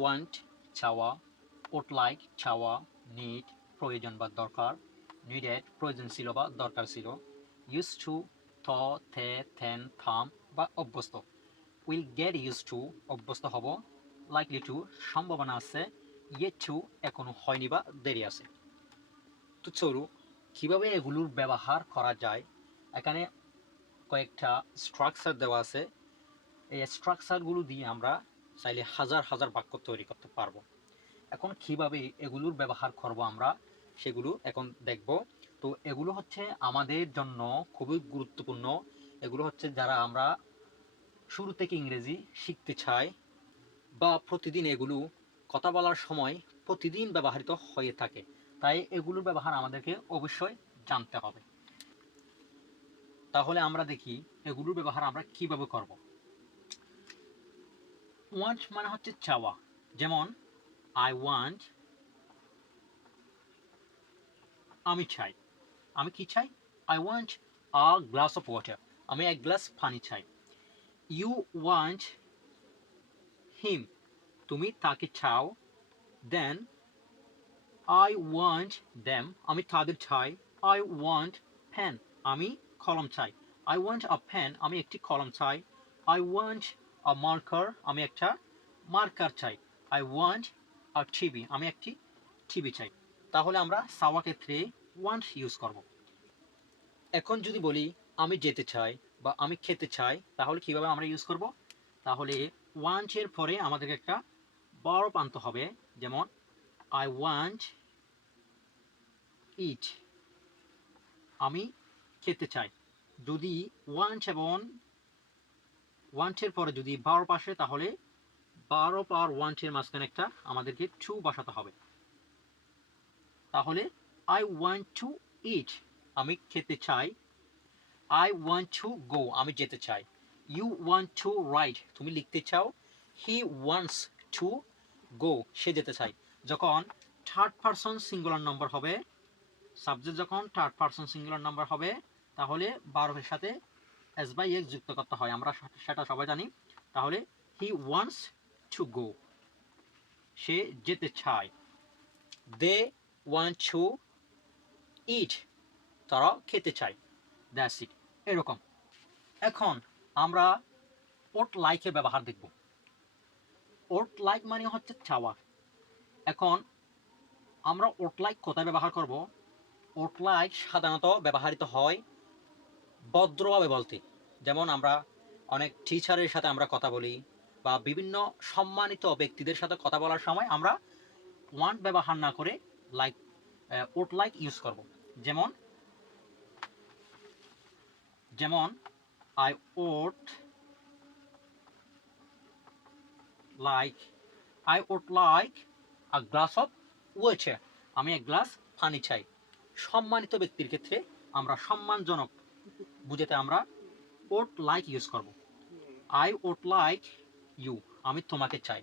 Want চাওয়া, ওট like চাওয়া, need প্রয়োজন বা দরকার, নিডেড প্রয়োজন ছিল বা দরকার ছিল, ইউজ টু থ থে থেন থাম বা অভ্যস্ত, উইল গেট ইউজ টু অভ্যস্ত হব, লাইকলি টু সম্ভাবনা আছে, ইয়েট টু এখনো হয়নি বা দেরি আছে। তো চলো কীভাবে এগুলোর ব্যবহার করা যায়, এখানে কয়েকটা স্ট্রাকচার দেওয়া আছে। এই স্ট্রাকচারগুলো দিয়ে আমরা চাইলে হাজার হাজার বাক্য তৈরি করতে পারবো। এখন কিভাবে এগুলোর ব্যবহার করব আমরা সেগুলো এখন দেখব। তো এগুলো হচ্ছে আমাদের জন্য খুবই গুরুত্বপূর্ণ। এগুলো হচ্ছে যারা আমরা শুরু থেকে ইংরেজি শিখতে চাই বা প্রতিদিন এগুলো কথা বলার সময় প্রতিদিন ব্যবহৃত হয়ে থাকে, তাই এগুলোর ব্যবহার আমাদেরকে অবশ্যই জানতে হবে। তাহলে আমরা দেখি এগুলোর ব্যবহার আমরা কিভাবে করব। ওয়ান্ট মানে হচ্ছে চাওয়া, যেমন আই ওয়ান্ট, আমি চাই। আমি কি চাই? I want a glass of water, আমি এক গ্লাস পানি চাই। ইউ ওয়ান্ট হিম, তুমি তাকে চাও। দেন আই ওয়ান্ট দেম, আমি তাদের চাই। আই ওয়ান্ট পেন, আমি কলম চাই। আই ওয়ান্ট আ পেন, আমি একটি কলম চাই। আই ওয়ান্ট আ মার্কার, আমি একটা মার্কার চাই। আই ওয়ান্ট আ টিভি, আমি একটি টিভি চাই। তাহলে আমরা চাওয়া ক্ষেত্রে ওয়ান্ট ইউজ করব। এখন যদি বলি আমি যেতে চাই বা আমি খেতে চাই, তাহলে কিভাবে আমরা ইউজ করব? তাহলে ওয়ান্টের পরে আমাদেরকে একটা ভার্ব আনতে হবে, যেমন আই ওয়ান্ট ইট, আমি খেতে চাই। যদি ওয়ান্ট এবং ওয়ান্টের পরে যদি ভার্ব আসে, তাহলে ভার্ব আর ওয়ান্টের মাঝখানে একটা আমাদেরকে টু বসাতে হবে। তাহলে আই ওয়ান্ট টু ইট, আমি খেতে চাই। আই ওয়ান্ট টু গো, আমি যেতে চাই। ইউ ওয়ান্ট টু রাইট, তুমি লিখতে চাও। হি ওয়ান্টস টু গো, সে যেতে চায়। যখন থার্ড পারসন সিঙ্গুলার নাম্বার হবে, সাবজেক্ট যখন থার্ড পারসন সিঙ্গুলার নাম্বার হবে, তাহলে ভার্বের সাথে এস বাই এক্স যুক্ত করতে হয়, আমরা সেটা সবাই জানি। তাহলে হি ওয়ান্টস টু গো, সে যেতে চায়। দে ওয়ান্ট টু ইট, তারা খেতে চায়। দ্যাটস ইট, এরকম। এখন আমরা ওট লাইকের ব্যবহার দেখব। ওট লাইক মানে হচ্ছে চাওয়া। এখন আমরা ওট লাইক কোথায় ব্যবহার করব? ওট লাইক সাধারণত ব্যবহৃত হয় ভদ্রভাবে বলতে, যেমন আমরা অনেক টিচারের সাথে আমরা কথা বলি বা বিভিন্ন সম্মানিত ব্যক্তিদের সাথে কথা বলার সময় আমরা ওয়ান্ট ব্যবহার না করে লাইক ওট লাইক ইউজ করব। যেমন যেমন I would like, I would like a glass of water, আমি এক গ্লাস পানি চাই। সম্মানিত ব্যক্তির ক্ষেত্রে আমরা সম্মানজনক বুঝাতে আমরা ওট লাইক ইউজ করব। আই ওট লাইক ইউ, আমি তোমাকে চাই।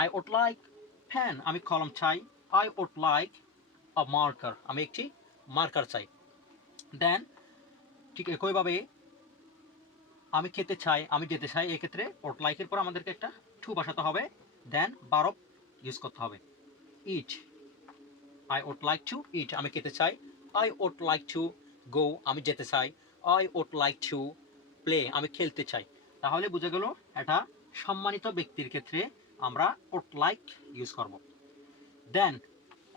আই ওট লাইক পেন, আমি কলম চাই। I would like a marker, আমি একটি মার্কার চাই। দেন ঠিক একইভাবে আমি খেতে চাই, আমি যেতে চাই, এক্ষেত্রে ওট লাইকের পর আমাদেরকে একটা টু বসাতে হবে। দেন ভার্ব ইউজ করতে হবে, eat. I would like to eat, আমি খেতে চাই। I would like to go, আমি যেতে চাই। I would like to play, আমি খেলতে চাই। তাহলে বুঝে গেল এটা সম্মানিত ব্যক্তির ক্ষেত্রে আমরা ওট লাইক ইউজ করব। দেন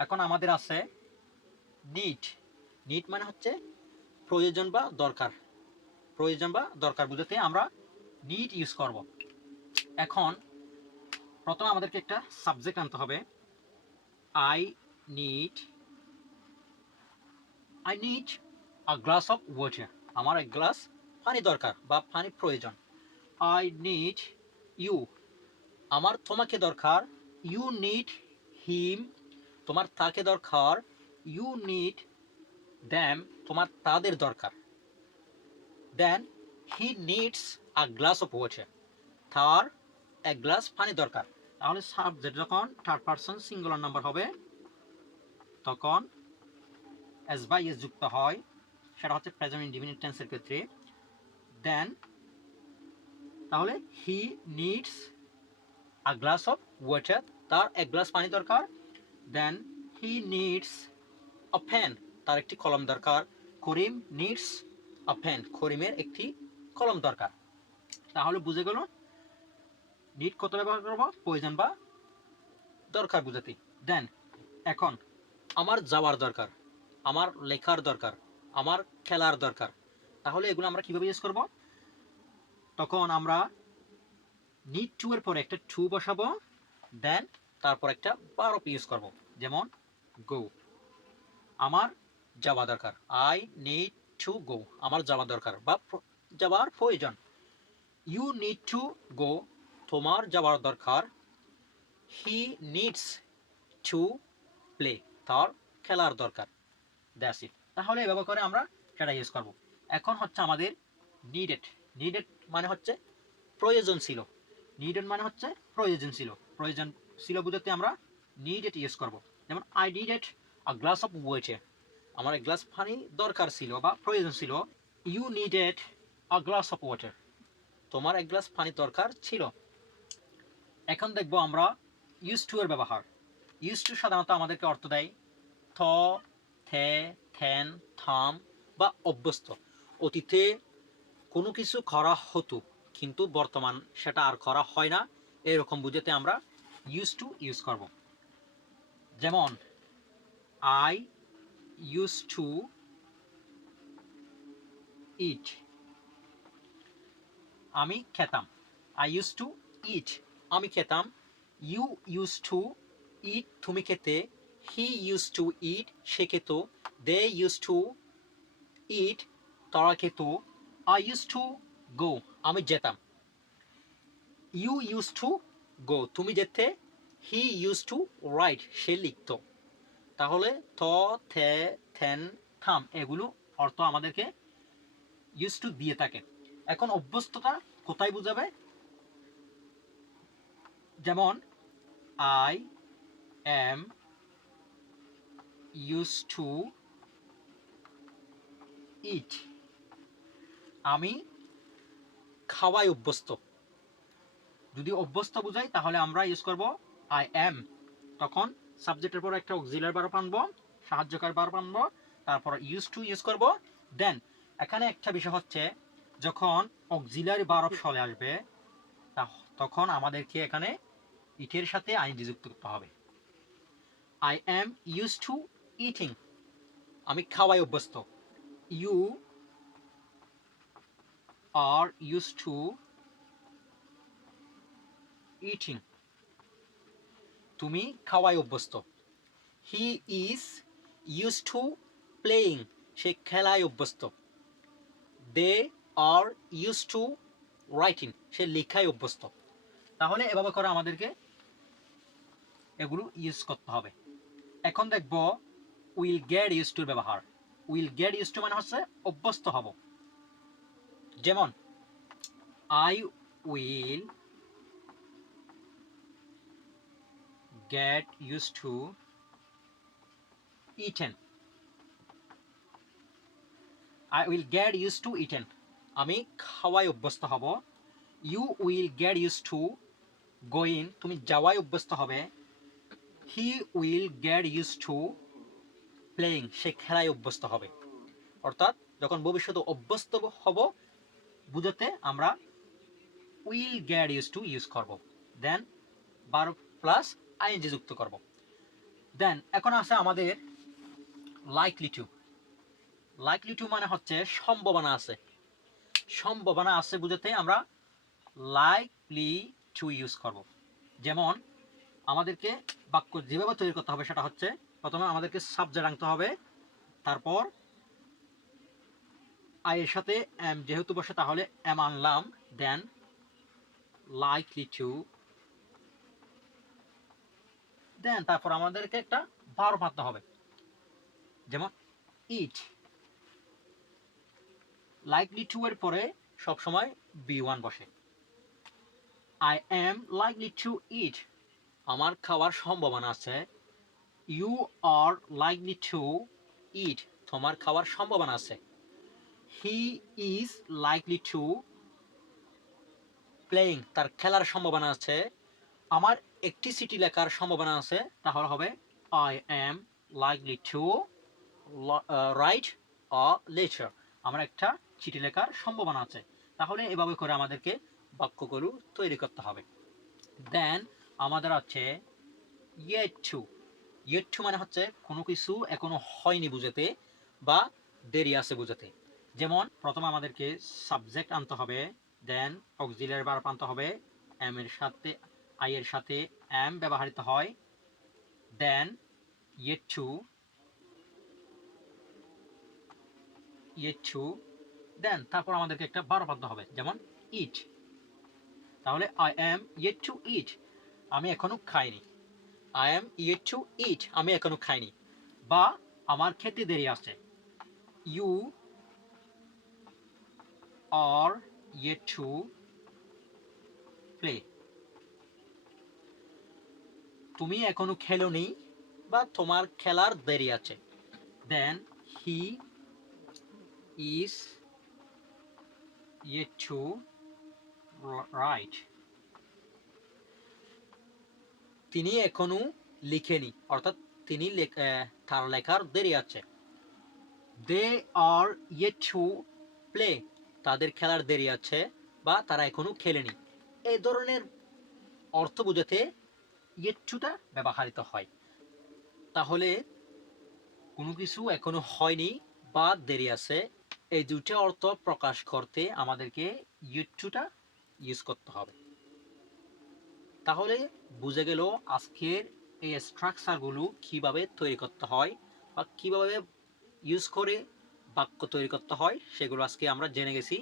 এখন আমাদের আছে নিড। নিড মানে হচ্ছে প্রয়োজন বা দরকার। প্রয়োজন বা দরকার বুঝাতে আমরা নিড ইউজ করব। এখন প্রথমে আমাদেরকে একটা সাবজেক্ট আনতে হবে। I need a glass of water, আমার এক গ্লাস পানি দরকার বা পানি প্রয়োজন। আই নিড ইউ, আমার তোমাকে দরকার। ইউ নিড হিম, তোমার তাকে দরকার। ইউ নিড দ্যাম, তোমার তাদের দরকার। Then he needs a glass of water, তার এক গ্লাস পানি দরকার। তাহলে সাবজেক্ট যখন থার্ড পারসন সিঙ্গুলার নাম্বার হবে, তখন এস বাই এস যুক্ত হয়, সেটা হচ্ছে প্রেজেন্ট ইনডিফিনিট টেন্সের ক্ষেত্রে। দেন তাহলে হি needs a glass of water, তার এক গ্লাস পানি দরকার। Then he needs a pen, তার একটি কলম দরকার। করিম নিডস আ পেন, করিমের একটি কলম দরকার। তাহলে বুঝে গেল নিড কত ব্যবহার করবো, প্রয়োজন বা দরকার বুঝাতে। দেন এখন আমার যাওয়ার দরকার, আমার লেখার দরকার, আমার খেলার দরকার। তাহলে এগুলো আমরা কিভাবে ইউজ করব? তখন আমরা নিড টু এর পরে একটা টু বসাবো, দেন তারপর একটা ভার্ব ইউজ করব, যেমন গো, আমার যাওয়া দরকার, আই নিড টু গো, আমার যাওয়া দরকার বা যাওয়ার প্রয়োজন। ইউ নিড টু গো, তোমার যাওয়ার দরকার। হি নিডস টু প্লে, তার খেলার দরকার। That's it. তাহলে এভাবে করে আমরা সেটা ইউজ করব। এখন হচ্ছে আমাদের নিডেড। নিডেড মানে হচ্ছে প্রয়োজন ছিল। নিডেড মানে হচ্ছে প্রয়োজন ছিল। প্রয়োজন ছিল বুঝাতে আমরা নিডেড ইউজ করব। যেমন I needed a glass of water, আমার এক গ্লাস পানি দরকার ছিল বা প্রয়োজন ছিল। You needed a glass of water, তোমার এক গ্লাস পানি দরকার ছিল। এখন দেখব আমরা ইউজ টু এর ব্যবহার। ইউজ টু সাধারণত আমাদেরকে অর্থ দেয় থ, থে, থেন, থাম বা অভ্যস্ত। অতীতে কোনো কিছু করা হতো কিন্তু বর্তমান সেটা আর করা হয় না, এরকম বুঝাতে আমরা ইউজ টু ইউজ করব। যেমন আই ইউজ টু ইট, আমি খেতাম। আই ইউজ টু ইট, আমি খেতাম। ইউ ইউজ টু ইট, তুমি খেতে। হি ইউজ টু ইট, সে খেত। দে ইউজ টু ইট, তারা খেত। আই ইউজ টু গো, আমি যেতাম। ইউ ইউজ টু গো, তুমি যেতে। হি ইউজ টু রাইট, সে লিখত। তাহলে থ, থে, থেন, থাম এগুলো অর্থ আমাদেরকে ইউজ টু দিয়ে থাকে। এখন অভ্যস্ততা কোথায় বুঝাবে? যেমন I am use two eat, আমি খাওয়াই অভ্যস্ত। যদি অভ্যস্ত বুঝাই তাহলে আমরা ইউজ করব আই এম। তখন সাবজেক্টের পর একটা অক্সিলারি ভার্ব আনবো, সাহায্যকারী ভার্ব আনবো, তারপর ইউজ টু ইউজ করব। দেন এখানে একটা বিষয় হচ্ছে, যখন অক্সিলারি ভার্ব চলে আসবে তখন আমাদেরকে এখানে ইটের সাথে আইএনজি যুক্ত করতে হবে। I am use to eating, আমি খাওয়াই অভ্যস্ত। You are use to eating, তুমি খাওয়াই অভ্যস্ত। He is use to playing, সে খেলায় অভ্যস্ত। They are use to writing, সে লেখায় অভ্যস্ত। তাহলে এভাবে করে আমাদেরকে এগুলো ইউজ করতে হবে। এখন দেখব উইল গেট ইউজ টুর ব্যবহার। উইল গেট ইউজ টু মানে হচ্ছে অভ্যস্ত হব। যেমন I will get use to eaten, I will get use to eaten, আমি খাওয়াই অভ্যস্ত হব। You will get use to going, তুমি যাওয়াই অভ্যস্ত হবে। He will get use to playing, সে খেলায় অভ্যস্ত হবে। অর্থাৎ যখন ভবিষ্যতে অভ্যস্ত হব বুঝাতে আমরা will get use to use করব। দেন ভার্ব প্লাস আইএনজি যুক্ত করব। দেন এখন আছে আমাদের লাইকলি টু। লাইকলি টু মানে হচ্ছে সম্ভাবনা আছে। সম্ভাবনা আছে বুঝাতে আমরা লাইকলি টু ইউজ করব। যেমন আমাদেরকে বাক্য যেভাবে তৈরি করতে হবে সেটা হচ্ছে, প্রথমে আমাদেরকে সাবজেক্ট আনতে হবে, তারপর আই এর সাথে এম যেহেতু বসে তাহলে এম আনলাম। দেন লাইকলি টু, দেন তারপর আমাদেরকে একটা ভার্ব আনতে হবে, যেমন ইট। লাইকলি টু এর পরে সবসময় বি ওয়ান বসে। আই এম লাইকলি টু ইট, আমার খাওয়ার সম্ভাবনা আছে। ইউ আর লাইকলি টু ইট, তোমার খাওয়ার সম্ভাবনা আছে। He is likely to playing, তার খেলার সম্ভাবনা আছে। আমার একটি চিঠি লেখার সম্ভাবনা আছে, তাহলে হবে I am likely to write a letter। আমার একটা চিঠি লেখার সম্ভাবনা আছে। তাহলে এভাবে করে আমাদেরকে বাক্যগুলো তৈরি করতে হবে। দেন আমাদের আছে yet to। yet to মানে হচ্ছে কোনো কিছু এখনো হয়নি বুঝাতে বা দেরি আছে বুঝাতে। যেমন প্রথমে আমাদেরকে সাবজেক্ট আনতে হবে, দেন অক্সিলারি ভার্ব আনতে হবে, এম এর সাথে আই এর সাথে এম ব্যবহৃত হয়, দেন yet to, দেন তারপর আমাদেরকে একটা ভার্ব আনতে হবে, যেমন ইট। তাহলে I am yet to eat, আমি এখনো খাইনি। I am yet to eat, আমি এখনো খাইনি। বা আমার খেতে দেরি আছে, you are yet to play, তুমি এখনো খেলোনি বা তোমার খেলার দেরি আছে। Then he is yet to write, তিনি এখনো লিখেনি, অর্থাৎ তিনি তার লেখার দেরি আছে। দে আর yet to play, তাদের খেলার দেরি আছে বা তারা এখনো খেলেনি। এই ধরনের অর্থ বোঝাতে yet to টা ব্যবহৃত হয়। তাহলে কোনো কিছু এখনো হয়নি বা দেরি আছে, এই দুটো অর্থ প্রকাশ করতে আমাদেরকে yet to টা ইউজ করতে হবে। তাহলে বুঝে গেল আজকের এই স্ট্রাকচারগুলো কিভাবে তৈরি করতে হয় বা কিভাবে ইউজ করে বাক্য তৈরি করতে হয়, সেগুলো আজকে আমরা জেনে গেছি।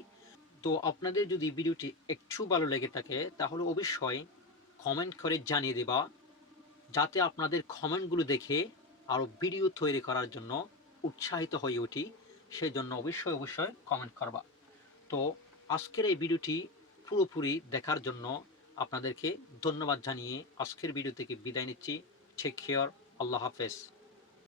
তো আপনাদের যদি ভিডিওটি একটু ভালো লেগে থাকে তাহলে অবশ্যই কমেন্ট করে জানিয়ে দেবা, যাতে আপনাদের কমেন্টগুলো দেখে আরও ভিডিও তৈরি করার জন্য উৎসাহিত হয়ে উঠি। সেই জন্য অবশ্যই কমেন্ট করবা। তো আজকের এই ভিডিওটি পুরোপুরি দেখার জন্য আপনাদেরকে ধন্যবাদ জানিয়ে আজকের ভিডিও থেকে বিদায় নিচ্ছি। টেক কেয়ার, আল্লাহ হাফেজ।